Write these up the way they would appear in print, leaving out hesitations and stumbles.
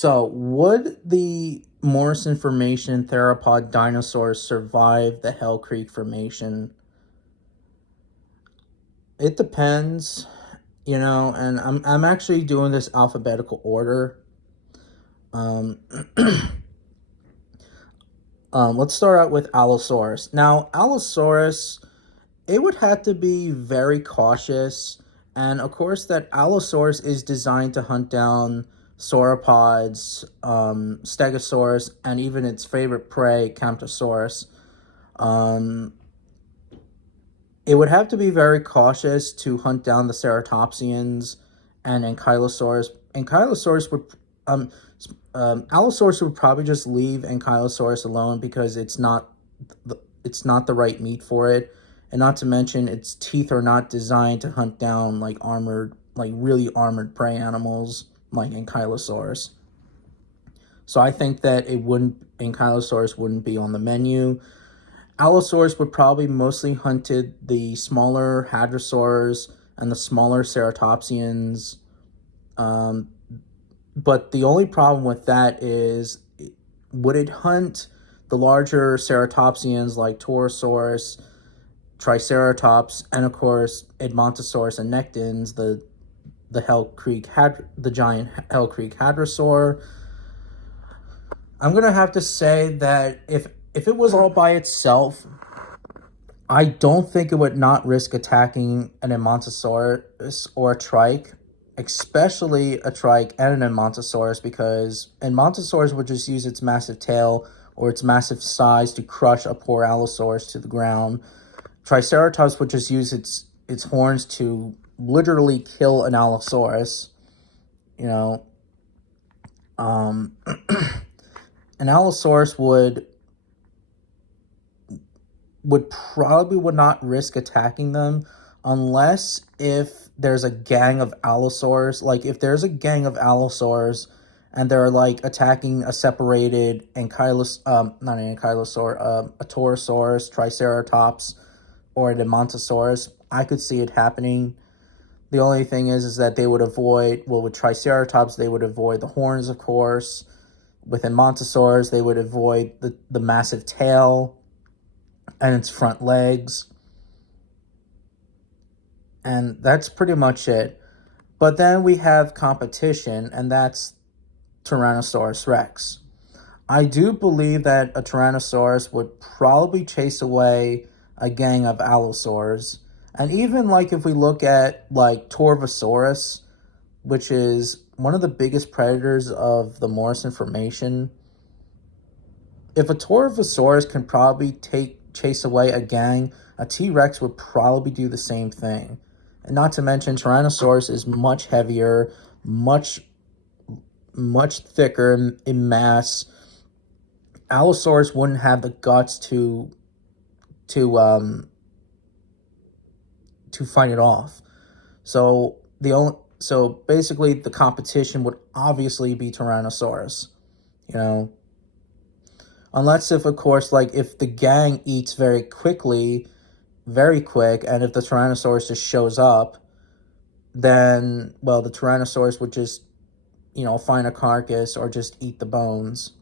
So, would the Morrison Formation theropod dinosaurs survive the Hell Creek Formation? It depends, and I'm actually doing this alphabetical order. Um, let's start out with Allosaurus. Now, Allosaurus, it would have to be very cautious, and of course, that Allosaurus is designed to hunt down sauropods, Stegosaurus, and even its favorite prey, Camptosaurus. Um, it would have to be very cautious to hunt down the ceratopsians and Ankylosaurus. Ankylosaurus would, um, Allosaurus would probably just leave Ankylosaurus alone because it's not the right meat for it, and not to mention its teeth are not designed to hunt down like really armored prey animals like Ankylosaurus. So I think that Ankylosaurus wouldn't be on the menu. Allosaurus would probably mostly hunted the smaller hadrosaurs and the smaller ceratopsians. Um, but the only problem with that is, would it hunt the larger ceratopsians like Torosaurus, Triceratops, and of course Edmontosaurus and Nectins, the giant Hell Creek hadrosaur? I'm gonna have to say that if it was all by itself, I don't think it would not risk attacking an Edmontosaurus or a Trike, especially a Trike and an Edmontosaurus, because Edmontosaurus would just use its massive tail or its massive size to crush a poor Allosaurus to the ground. Triceratops would just use its horns to literally kill an Allosaurus. You know, um, an Allosaurus would not risk attacking them unless if there's a gang of Allosaurs. Like if there's a gang of Allosaurs and they're like attacking a separated not an ankylosaur, a Torosaurus, Triceratops, or an Edmontosaurus, I could see it happening. The only thing is that they would avoid, well, with Triceratops, they would avoid the horns, of course. With Edmontosaurus, they would avoid the massive tail and its front legs. And that's pretty much it. But then we have competition, and that's Tyrannosaurus Rex. I do believe that a Tyrannosaurus would probably chase away a gang of Allosaurs. And even like if we look at like Torvosaurus, which is one of the biggest predators of the Morrison Formation, if a Torvosaurus can probably chase away a gang, a T-Rex would probably do the same thing. And not to mention, Tyrannosaurus is much heavier, much thicker in mass. Allosaurus wouldn't have the guts to fight it off. So basically the competition would obviously be Tyrannosaurus, you know. Unless if, of course, like if the gang eats very quick, and if the Tyrannosaurus just shows up, then, well, the Tyrannosaurus would just, find a carcass or just eat the bones.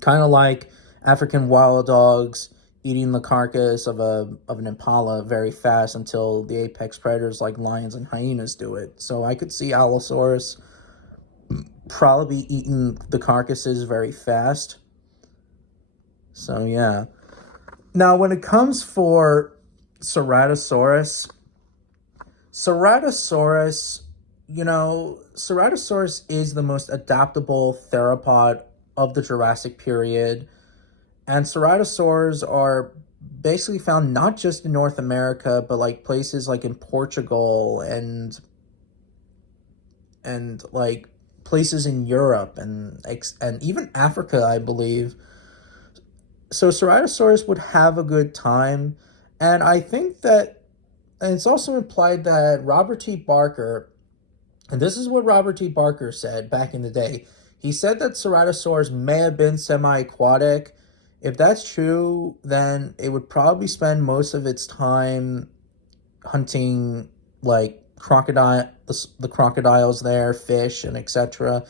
Kind of like African wild dogs eating the carcass of an impala very fast until the apex predators like lions and hyenas do it. So I could see Allosaurus probably eating the carcasses very fast. So yeah. Now when it comes for Ceratosaurus, Ceratosaurus is the most adaptable theropod of the Jurassic period. And ceratosaurs are basically found not just in North America, but like places like in Portugal and like places in Europe and even Africa, I believe. So ceratosaurs would have a good time, and I think that, and it's also implied that Robert T. Barker, and this is what Robert T. Barker said back in the day. He said that ceratosaurs may have been semi-aquatic. If that's true, then it would probably spend most of its time hunting like the crocodiles there, fish, and etc.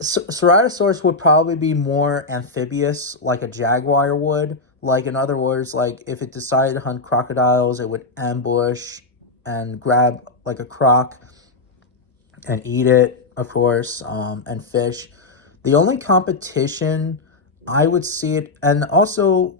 Ceratosaurus would probably be more amphibious, like a jaguar would. Like in other words, like if it decided to hunt crocodiles, it would ambush and grab like a croc and eat it, of course, and fish. The only competition I would see it, and also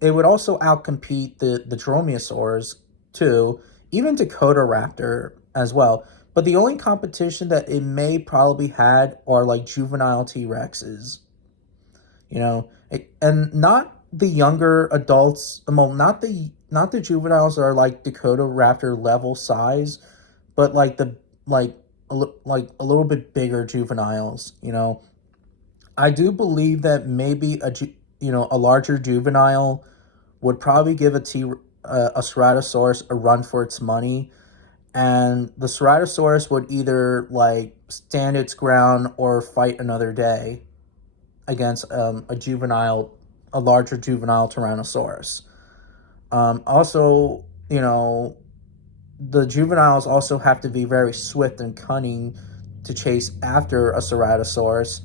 it would also outcompete the dromaeosaurs too, even Dakota Raptor as well. But the only competition that it may probably had are like juvenile T Rexes, and not the younger adults. Well, not the juveniles that are like Dakota Raptor level size, but like the like like a little bit bigger juveniles. I do believe that maybe a larger juvenile would probably give a Ceratosaurus a run for its money, and the Ceratosaurus would either like stand its ground or fight another day against a larger juvenile Tyrannosaurus. Also, the juveniles also have to be very swift and cunning to chase after a Ceratosaurus,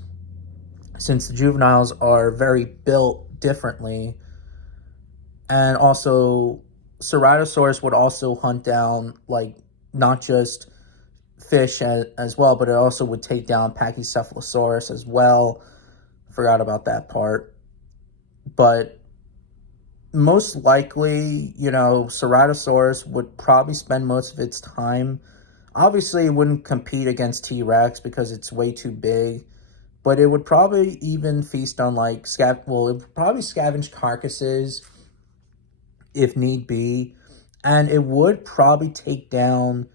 since the juveniles are very built differently. And also, Ceratosaurus would also hunt down, like, not just fish as well, but it also would take down Pachycephalosaurus as well. Forgot about that part. But most likely, Ceratosaurus would probably spend most of its time. Obviously, it wouldn't compete against T Rex because it's way too big, but it would probably even feast on like it would probably scavenge carcasses if need be, and it would probably take down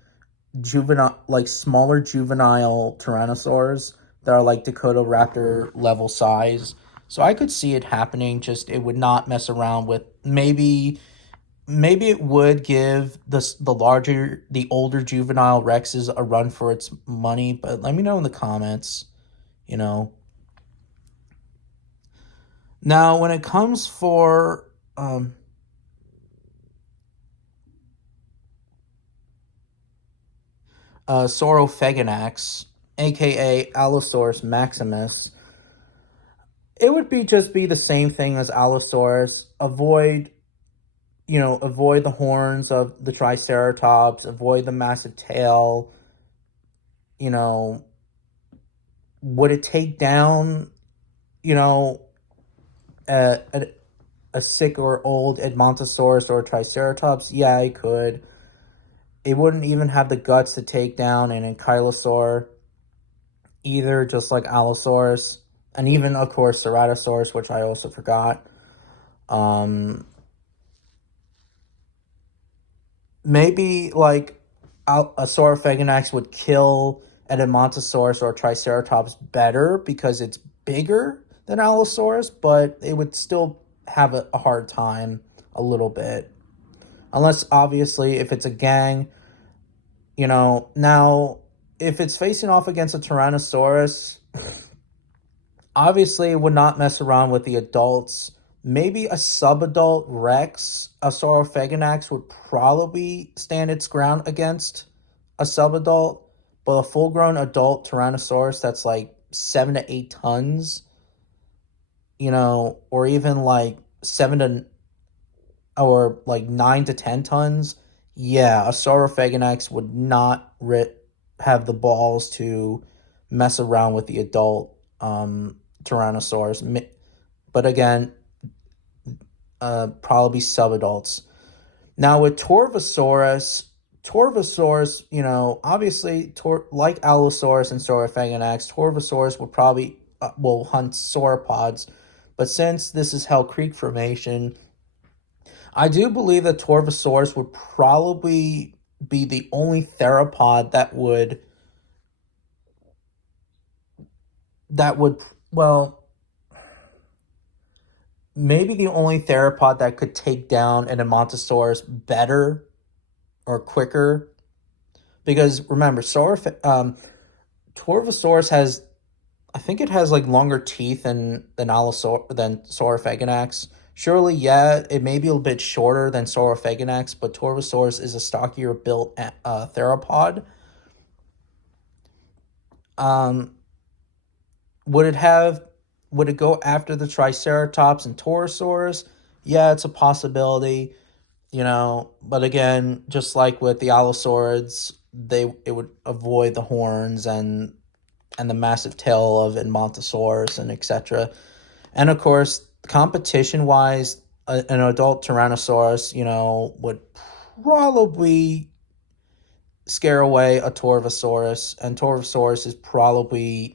smaller juvenile tyrannosaurs that are like Dakota Raptor level size. So I could see it happening. Just it would not mess around with maybe it would give the older juvenile Rexes a run for its money. But let me know in the comments. You know. Now when it comes for Saurophaganax, aka Allosaurus maximus, it would be the same thing as Allosaurus. Avoid the horns of the Triceratops, avoid the massive tail. You know, would it take down, you know, a sick or old Edmontosaurus or Triceratops? Yeah, it could. It wouldn't even have the guts to take down an Ankylosaur either, just like Allosaurus. And even, of course, Ceratosaurus, which I also forgot. Um, Maybe like a Saurophaganax would kill an Edmontosaurus or Triceratops better because it's bigger than Allosaurus, but it would still have a hard time a little bit. Unless, obviously, if it's a gang, now, if it's facing off against a Tyrannosaurus, obviously, it would not mess around with the adults. Maybe a subadult Rex, a Saurophaganax, would probably stand its ground against a subadult, but a full-grown adult Tyrannosaurus that's like 7 to 8 tons, or even like 9 to 10 tons. Yeah, a Saurophaganax would not have the balls to mess around with the adult Tyrannosaurus. But again, probably subadults. Now with Torvosaurus, obviously, like Allosaurus and Saurophaganax, Torvosaurus would probably will hunt sauropods. But since this is Hell Creek Formation, I do believe that Torvosaurus would probably be the only theropod that would well, maybe the only theropod that could take down an Edmontosaurus better or quicker. Because remember, Torvosaurus has, I think it has like longer teeth than Saurophaganax. Surely, yeah, it may be a bit shorter than Saurophaganax, but Torvosaurus is a stockier built theropod. Um, Would it have would it go after the Triceratops and Torosaurus? Yeah, it's a possibility, but again, just like with the Allosaurids, it would avoid the horns and the massive tail of Edmontosaurus and etc. And of course, competition wise, an adult Tyrannosaurus, would probably scare away a Torvosaurus, and Torvosaurus is probably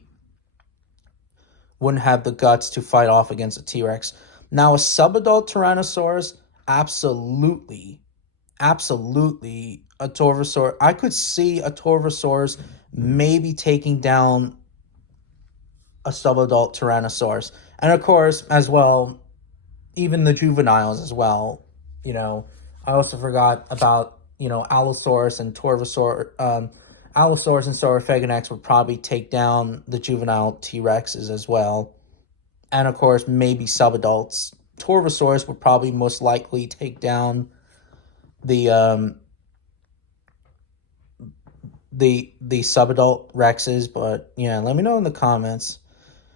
wouldn't have the guts to fight off against a T-Rex. Now, a subadult Tyrannosaurus, absolutely, absolutely, a Torvosaurus. I could see a Torvosaurus maybe taking down a subadult Tyrannosaurus. And of course, as well, even the juveniles as well. You know, I also forgot about, Allosaurus and Torvosaurus. Allosaurus and Saurophagonax would probably take down the juvenile T Rexes as well. And of course, maybe subadults. Torvosaurus would probably most likely take down the the subadult Rexes, but yeah, let me know in the comments.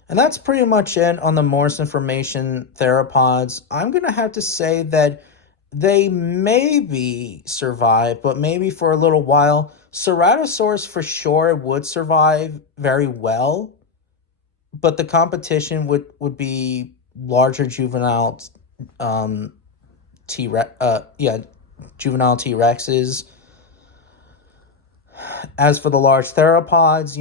And that's pretty much it on the Morrison formation theropods. I'm gonna have to say that they maybe survive, but maybe for a little while. Ceratosaurus for sure would survive very well, but the competition would be larger juvenile um juvenile T-Rexes. As for the large theropods,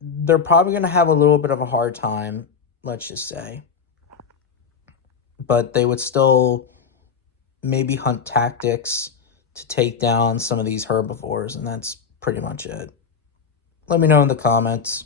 they're probably going to have a little bit of a hard time, let's just say. But they would still maybe hunt tactics to take down some of these herbivores, and that's pretty much it. Let me know in the comments.